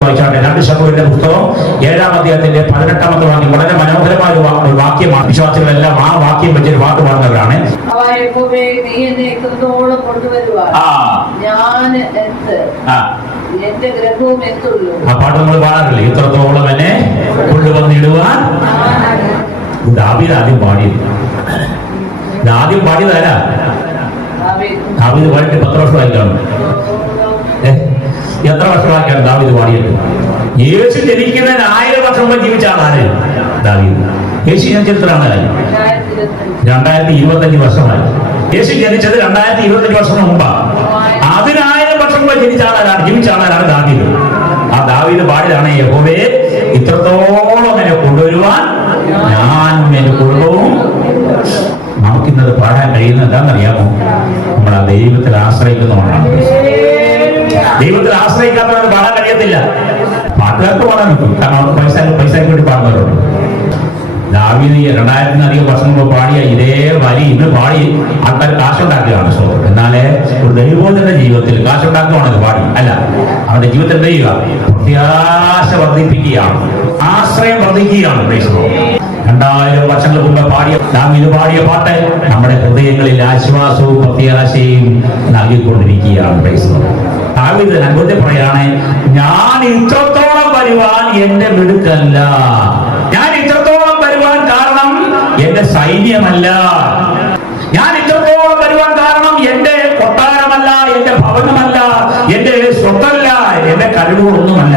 രണ്ട് ശമൂവേലിന്റെ പുസ്തകം 7-ാം അധ്യായത്തിന്റെ 18-ാമത്തെ വാക്യം വളരെ മനോഹരമായ ഒരു വാക്യമാണ്. വിശ്വാസികളെല്ലാം ആ വാക്യം വെച്ചൊരു വാക്ക് പറഞ്ഞവരാണ്. ആ പാട്ട് നമ്മൾ പാടാറില്ലേ? ഇത്രത്തോളം എന്നെ കൊണ്ടുവന്നിടുവാൻ. ദാവീദ് ആദ്യം പാടിയത്. ആദ്യം പാടിയതാരാ? ദാവീദ് പാടിയിട്ട് 10 വർഷമായി കാണും. എത്ര വർഷമാക്കിയാണ് ദാവീദ് പാടിയിട്ട്? യേശു ജനിക്കുന്നതിന് 1000 വർഷം മുമ്പ് ജീവിച്ച ആളാണ് ദാവീദ്. യേശു ജനിച്ചിട്ടാണ് 2025 വർഷമായി. യേശു ജനിച്ചത് 2025 വർഷം മുമ്പാണ്. അതിന് 1000 വർഷം മുമ്പ് ജീവിച്ച ആളാണ് ദാവീദ്. ആ ദാവീദ് പാടിയതാണ്, യഹോവേ ഇത്രത്തോളം എന്നെ കൊണ്ടുവരുവാൻ ഞാനും എന്റെ കുടുംബവും. നമുക്കിന്നത് പാടാൻ കഴിയുന്നത് എന്താണെന്നറിയാമോ? നമ്മൾ ആ ദൈവത്തിൽ ആശ്രയിക്കുന്നതുകൊണ്ടാണ്. ദൈവത്തിൽ ആശ്രയിക്കാത്തവന് പാടാൻ കഴിയത്തില്ല. പാട്ടുകാർക്ക് പാടാൻ പറ്റും, കാരണം അവർക്ക് പൈസയ്ക്ക് വേണ്ടി പാടുന്നവരുണ്ട്. ദാവീദ് 2000-ലധികം വർഷം മുമ്പ് പാടിയ ഇതേ വരി ഇന്ന് പാടി ആൾക്കാർ കാശുണ്ടാക്കുകയാണ്. എന്നാലേ ഒരു ദൈവത്തിന്റെ ജീവിതത്തിൽ കാശുണ്ടാക്കുകയാണത് പാടി അല്ല, അവന്റെ ജീവിതത്തിൽ എന്ത് ചെയ്യുക? പ്രത്യാശ വർദ്ധിപ്പിക്കുകയാണ്, ആശ്രയം വർദ്ധിക്കുകയാണ്. 2000 വർഷങ്ങൾക്ക് മുമ്പ് ദാവീദ് പാടിയ പാട്ട് നമ്മുടെ ഹൃദയങ്ങളിൽ ആശ്വാസവും പ്രത്യാശയും നൽകിക്കൊണ്ടിരിക്കുകയാണ്. ദാവീദ് അനുഭവത്തെ പറയാണ്, ഞാൻ ഇത്രത്തോളം വരുവാൻ എന്റെ മിടുക്കല്ല, ഞാൻ ഇത്രത്തോളം വരുവാൻ കാരണം എന്റെ സൈന്യമല്ല, ഞാൻ ഇത്രത്തോളം വരുവാൻ കാരണം എന്റെ കൊട്ടാരമല്ല, എന്റെ ഭവനമല്ല, എന്റെ സ്വത്തല്ല, എന്റെ കഴിവുകളൊന്നുമല്ല.